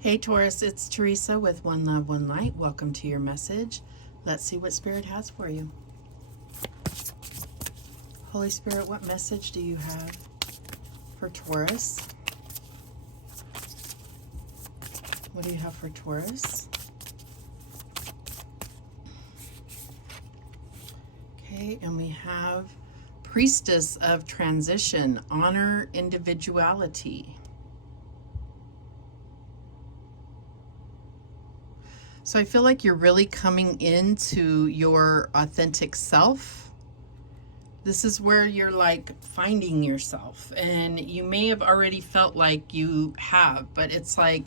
Hey Taurus, it's Teresa with One Love, One Light. Welcome to your message. Let's see what Spirit has for you. Holy Spirit, what message do you have for Taurus? What do you have for Taurus? Okay, and we have Priestess of Transition, honor individuality. So I feel like you're really coming into your authentic self. This is where you're like finding yourself, and you may have already felt like you have, but it's like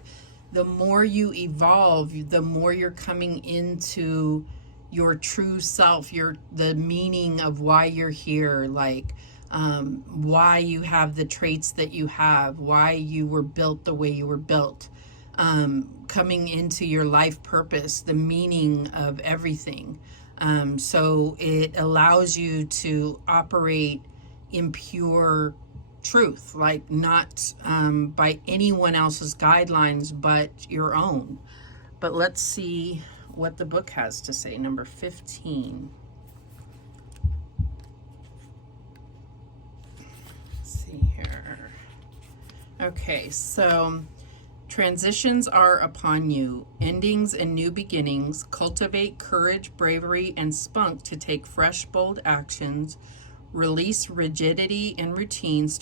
the more you evolve, the more you're coming into your true self, the meaning of why you're here, like why you have the traits that you have, why you were built the way you were built. Coming into your life purpose, the meaning of everything. So it allows you to operate in pure truth, like not by anyone else's guidelines, but your own. But let's see what the book has to say. Number 15. Let's see here. Okay, so transitions are upon you, endings and new beginnings. Cultivate courage, bravery, and spunk to take fresh, bold actions. Release rigidity and routines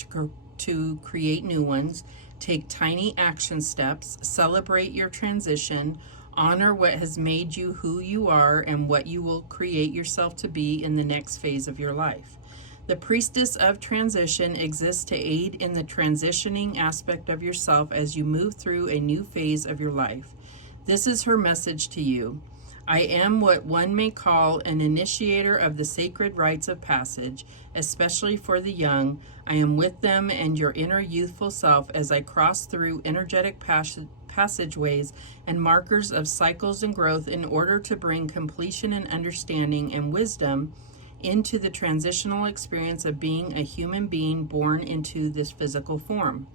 to create new ones. Take tiny action steps. Celebrate your transition. Honor what has made you who you are and what you will create yourself to be in the next phase of your life. The Priestess of Transition exists to aid in the transitioning aspect of yourself as you move through a new phase of your life. This is her message to you. I am what one may call an initiator of the sacred rites of passage, especially for the young. I am with them and your inner youthful self as I cross through energetic passageways and markers of cycles and growth in order to bring completion and understanding and wisdom into the transitional experience of being a human being born into this physical form.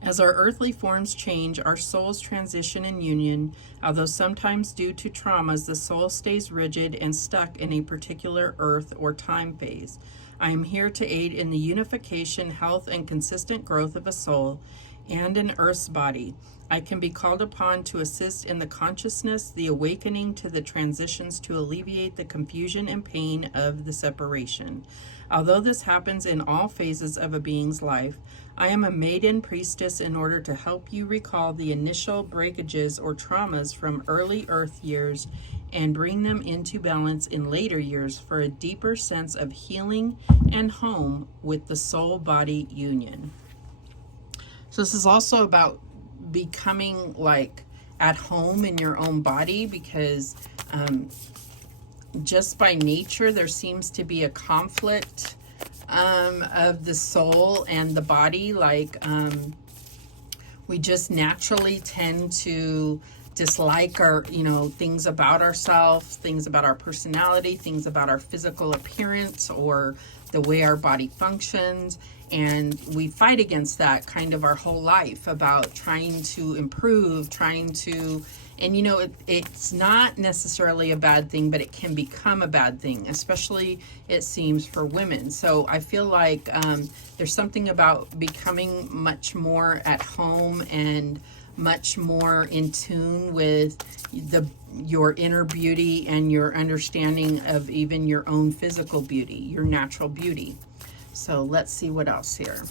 As our earthly forms change, our souls transition in union. Although sometimes due to traumas, the soul stays rigid and stuck in a particular earth or time phase. I am here to aid in the unification, health, and consistent growth of a soul and an earth's body. I can be called upon to assist in the consciousness, the awakening to the transitions to alleviate the confusion and pain of the separation. Although this happens in all phases of a being's life, I am a maiden priestess in order to help you recall the initial breakages or traumas from early earth years and bring them into balance in later years for a deeper sense of healing and home with the soul-body union. So this is also about becoming like at home in your own body, because just by nature there seems to be a conflict of the soul and the body. Like we just naturally tend to dislike our, things about ourselves, things about our personality, things about our physical appearance or the way our body functions. And we fight against that kind of our whole life, about trying to improve, and it's not necessarily a bad thing, but it can become a bad thing, especially it seems for women. So I feel like there's something about becoming much more at home and much more in tune with your inner beauty and your understanding of even your own physical beauty, your natural beauty. So let's see what else here.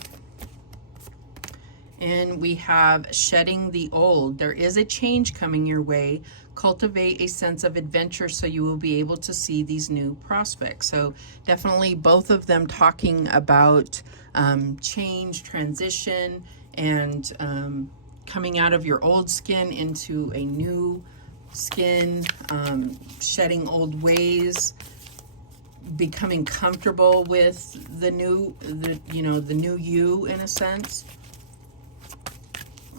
And we have shedding the old. There is a change coming your way. Cultivate a sense of adventure so you will be able to see these new prospects. So definitely both of them talking about change, transition, and coming out of your old skin into a new skin, shedding old ways, becoming comfortable with the new you in a sense.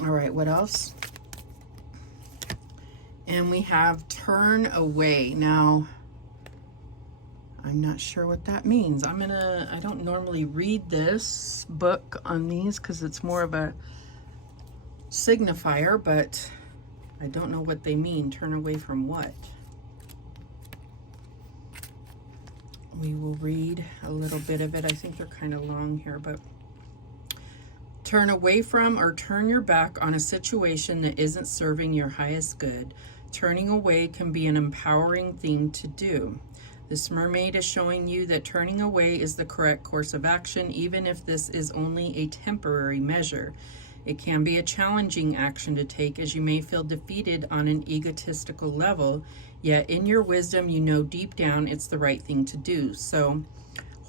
All right, what else? And we have turn away. Now, I'm not sure what that means. I don't normally read this book on these because it's more of a signifier, but I don't know what they mean. Turn away from what? We will read a little bit of it. I think they're kind of long here, but turn away from or turn your back on a situation that isn't serving your highest good. Turning away can be an empowering thing to do. This mermaid is showing you that turning away is the correct course of action, even if this is only a temporary measure. It can be a challenging action to take, as you may feel defeated on an egotistical level, yet in your wisdom you know deep down it's the right thing to do. So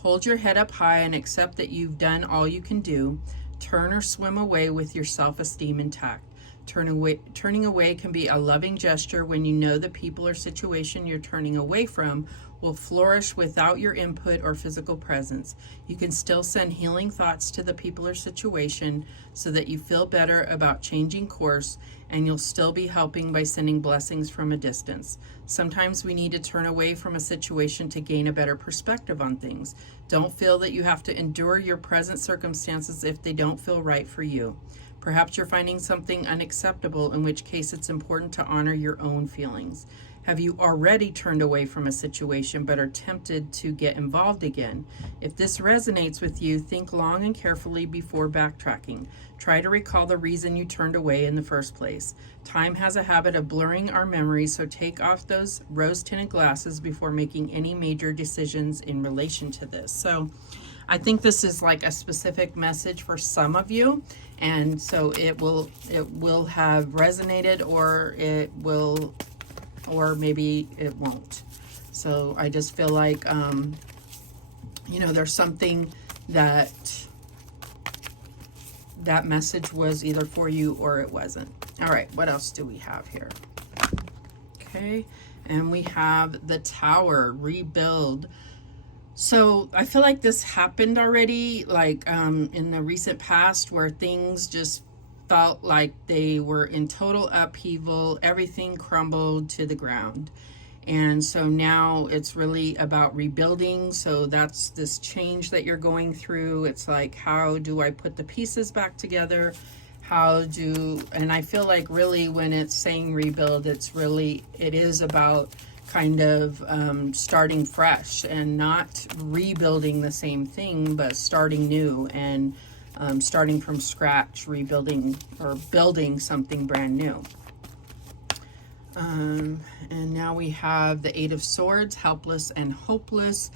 hold your head up high and accept that you've done all you can do. Turn or swim away with your self-esteem intact. Turning away can be a loving gesture when you know the people or situation you're turning away from will flourish without your input or physical presence. You can still send healing thoughts to the people or situation so that you feel better about changing course, and you'll still be helping by sending blessings from a distance. Sometimes we need to turn away from a situation to gain a better perspective on things. Don't feel that you have to endure your present circumstances if they don't feel right for you. Perhaps you're finding something unacceptable, in which case it's important to honor your own feelings. Have you already turned away from a situation but are tempted to get involved again? If this resonates with you, think long and carefully before backtracking. Try to recall the reason you turned away in the first place. Time has a habit of blurring our memories, so take off those rose-tinted glasses before making any major decisions in relation to this. So I think this is like a specific message for some of you, and so it will have resonated, or it will, or maybe it won't. So I just feel like there's something that message was either for you or it wasn't. All right, what else do we have here? Okay, and we have the Tower, rebuild. So I feel like this happened already, like in the recent past, where things just felt like they were in total upheaval. Everything crumbled to the ground. And so now it's really about rebuilding. So that's this change that you're going through. It's like, how do I put the pieces back together? And I feel like really when it's saying rebuild, it is about kind of starting fresh and not rebuilding the same thing, but starting new and starting from scratch, rebuilding or building something brand new. And now we have the Eight of Swords, helpless and hopeless.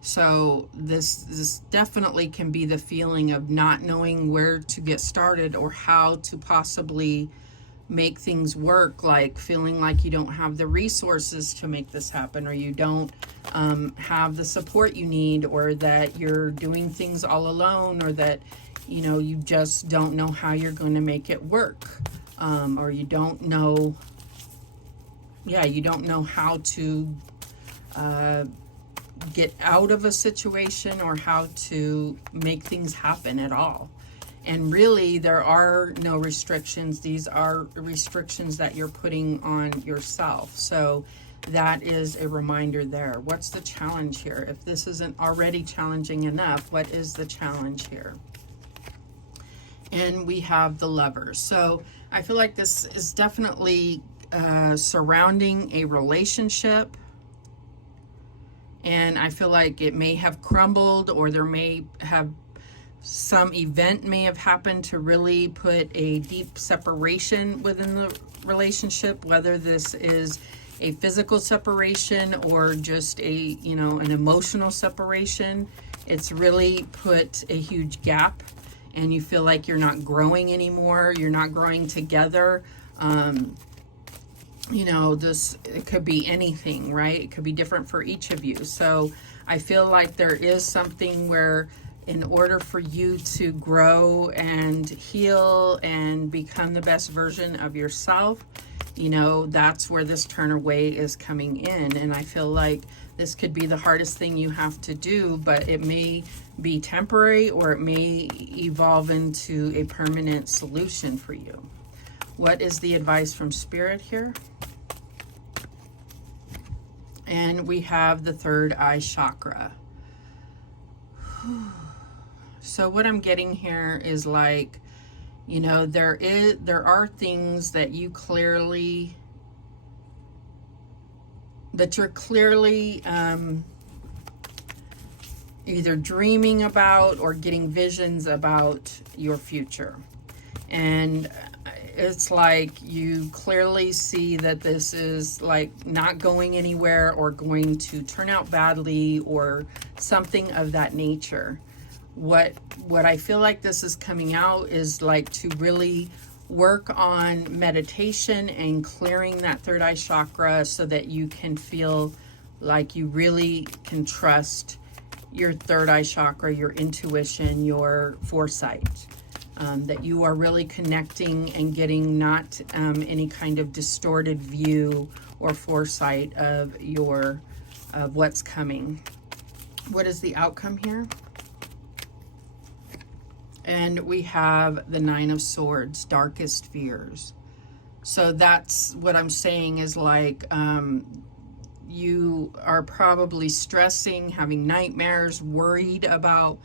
So this definitely can be the feeling of not knowing where to get started or how to possibly make things work, like feeling like you don't have the resources to make this happen, or you don't have the support you need, or that you're doing things all alone, or that you just don't know how you're going to make it work, or you don't know how to get out of a situation or how to make things happen at all. And really, there are no restrictions. These are restrictions that you're putting on yourself. So that is a reminder there. What's the challenge here? If this isn't already challenging enough, what is the challenge here? And we have the Lovers. So I feel like this is definitely surrounding a relationship. And I feel like it may have crumbled, or there may have some event may have happened to really put a deep separation within the relationship, whether this is a physical separation or just an emotional separation. It's really put a huge gap, and you feel like you're not growing anymore. You're not growing together. It could be anything, right? It could be different for each of you. So I feel like there is something where, in order for you to grow and heal and become the best version of yourself, that's where this turn away is coming in. And I feel like this could be the hardest thing you have to do, but it may be temporary, or it may evolve into a permanent solution for you. What is the advice from Spirit here? And we have the third eye chakra. So what I'm getting here is like You know, there are things that you're clearly either dreaming about or getting visions about your future. And it's like you clearly see that this is like not going anywhere or going to turn out badly or something of that nature. What I feel like this is coming out is like to really work on meditation and clearing that third eye chakra so that you can feel like you really can trust your third eye chakra, your intuition, your foresight. That you are really connecting and getting not any kind of distorted view or foresight of what's coming. What is the outcome here? And we have the Nine of Swords, darkest fears. So that's what I'm saying is like you are probably stressing, having nightmares, worried about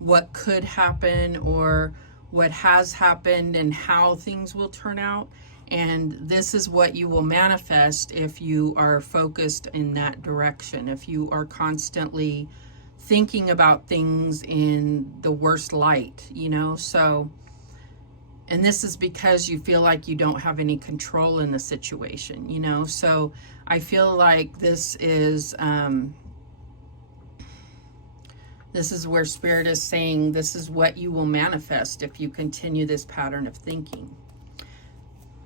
what could happen or what has happened and how things will turn out. And this is what you will manifest if you are focused in that direction. If you are constantly thinking about things in the worst light, you know, so, and this is because you feel like you don't have any control in the situation, you know, so I feel like this is where Spirit is saying this is what you will manifest if you continue this pattern of thinking.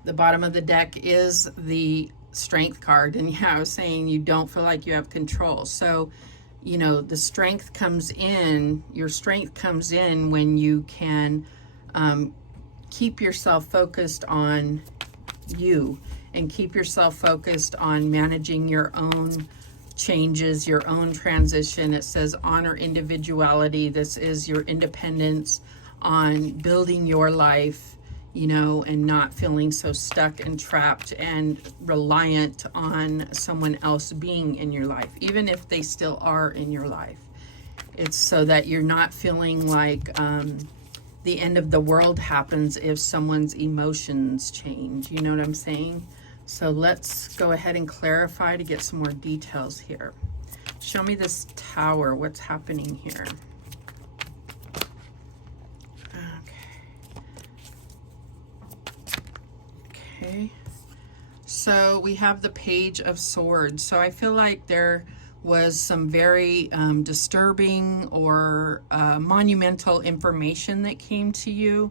The bottom of the deck is the Strength card, and yeah, I was saying you don't feel like you have control. So, you know, the strength comes in, your strength comes in when you can keep yourself focused on you and keep yourself focused on managing your own changes, your own transition. It says honor individuality. This is your independence on building your life, you know, and not feeling so stuck and trapped and reliant on someone else being in your life, even if they still are in your life. It's so that you're not feeling like the end of the world happens if someone's emotions change. You know what I'm saying? So let's go ahead and clarify to get some more details here. Show me this Tower. What's happening here? Okay, so we have the Page of Swords. So I feel like there was some very disturbing or monumental information that came to you.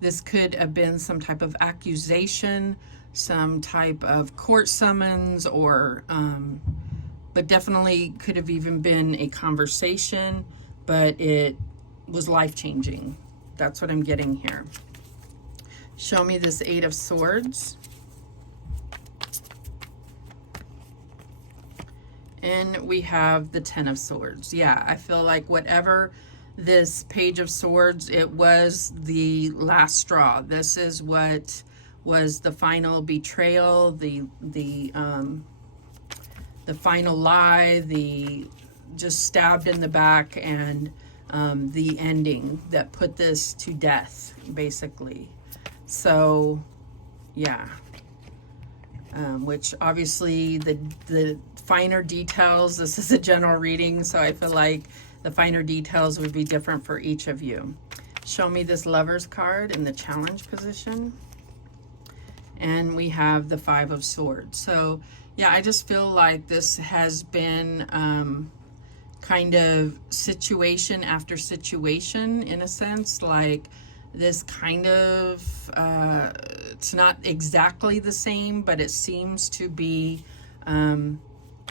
This could have been some type of accusation, some type of court summons, or but definitely could have even been a conversation, but it was life-changing. That's what I'm getting here. Show me this Eight of Swords. And we have the Ten of Swords. Yeah, I feel like whatever this Page of Swords, it was the last straw. This is what was the final betrayal, the final lie, the just stabbed in the back, and the ending that put this to death, basically. So, yeah. Which obviously the finer details, this is a general reading, so I feel like the finer details would be different for each of you. Show me this Lover's card in the challenge position. And we have the Five of Swords. So, yeah, I just feel like this has been kind of situation after situation, in a sense, like this kind of, it's not exactly the same, but it seems to be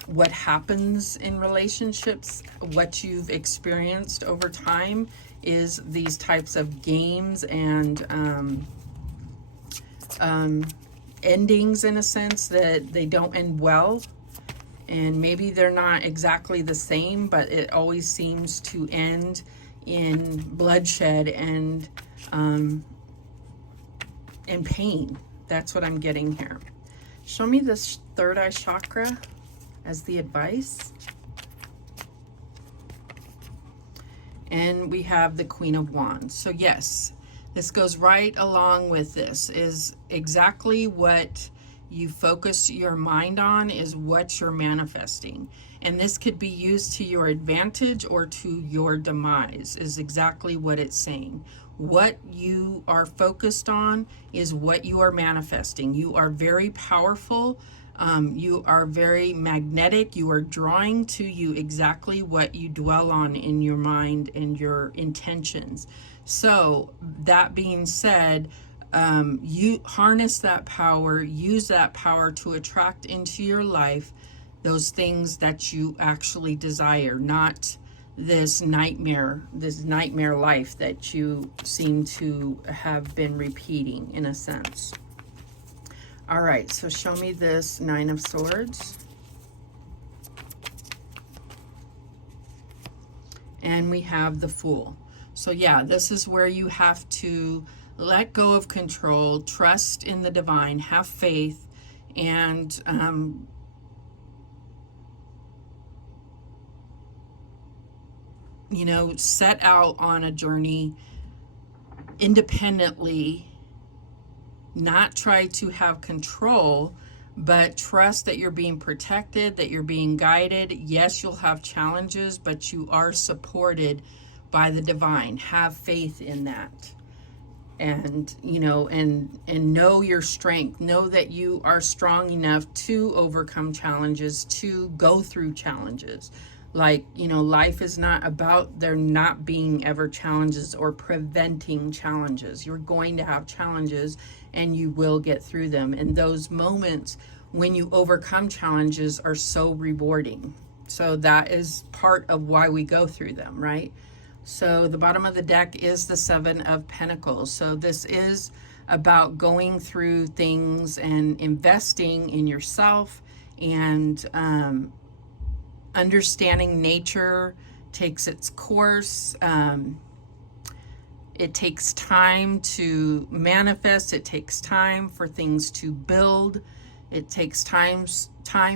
what happens in relationships, what you've experienced over time is these types of games and endings, in a sense, that they don't end well. And maybe they're not exactly the same, but it always seems to end in bloodshed and in pain. That's what I'm getting here. Show me this third eye chakra as the advice. And we have the Queen of Wands. So yes, This goes right along with this, is exactly what you focus your mind on is what you're manifesting. And this could be used to your advantage or to your demise, is exactly what it's saying. What you are focused on is what you are manifesting. You are very powerful. You are very magnetic. You are drawing to you exactly what you dwell on in your mind and your intentions. So that being said, you harness that power, use that power to attract into your life those things that you actually desire, not this nightmare life that you seem to have been repeating in a sense. All right, so show me this Nine of Swords. And we have the Fool. So yeah, this is where you have to let go of control, trust in the divine, have faith, and set out on a journey independently, not try to have control, but trust that you're being protected, that you're being guided. Yes, you'll have challenges, but you are supported by the divine. Have faith in that. And and know your strength. Know that you are strong enough to overcome challenges, to go through challenges. Like, life is not about there not being ever challenges or preventing challenges. You're going to have challenges and you will get through them. And those moments when you overcome challenges are so rewarding. So that is part of why we go through them, right? So the bottom of the deck is the Seven of Pentacles. So this is about going through things and investing in yourself, and understanding nature takes its course. It takes time to manifest. It takes time for things to build. It takes time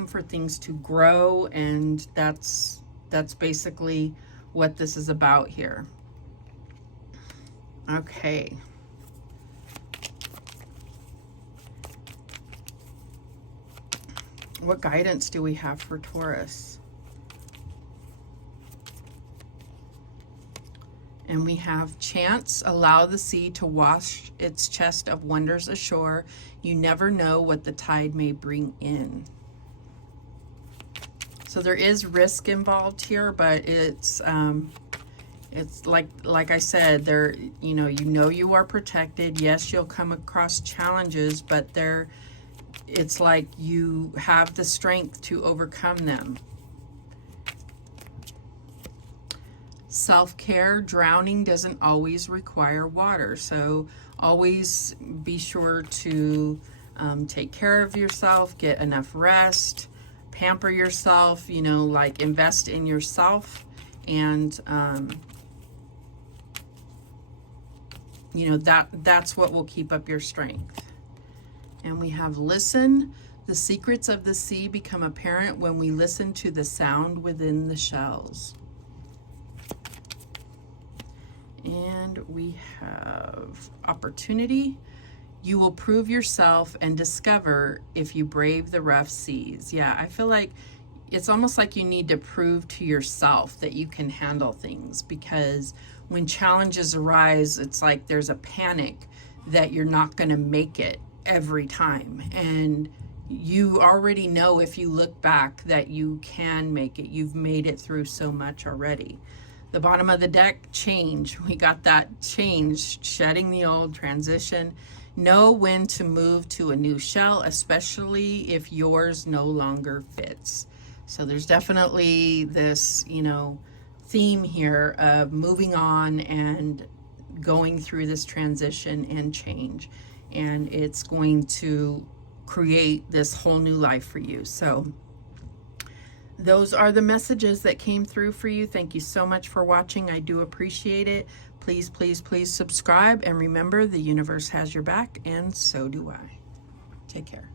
for things to grow, and that's basically what this is about here. Okay. What guidance do we have for Taurus? And we have chance, allow the sea to wash its chest of wonders ashore. You never know what the tide may bring in. So there is risk involved here, but it's like I said, there, you are protected. Yes, you'll come across challenges, but it's like you have the strength to overcome them. Self-care, drowning doesn't always require water. So always be sure to take care of yourself, get enough rest, pamper yourself, like invest in yourself, and that's what will keep up your strength. And we have listen. The secrets of the sea become apparent when we listen to the sound within the shells. And we have opportunity. You will prove yourself and discover if you brave the rough seas. Yeah, I feel like it's almost like you need to prove to yourself that you can handle things, because when challenges arise, it's like there's a panic that you're not going to make it every time. And you already know, if you look back, that you can make it. You've made it through so much already. The bottom of the deck, change. We got that change, shedding the old, transition. Know when to move to a new shell, especially if yours no longer fits. So there's definitely this, theme here of moving on and going through this transition and change. And it's going to create this whole new life for you. So those are the messages that came through for you. Thank you so much for watching. I do appreciate it. Please, please, please subscribe. And remember, the universe has your back, and so do I. Take care.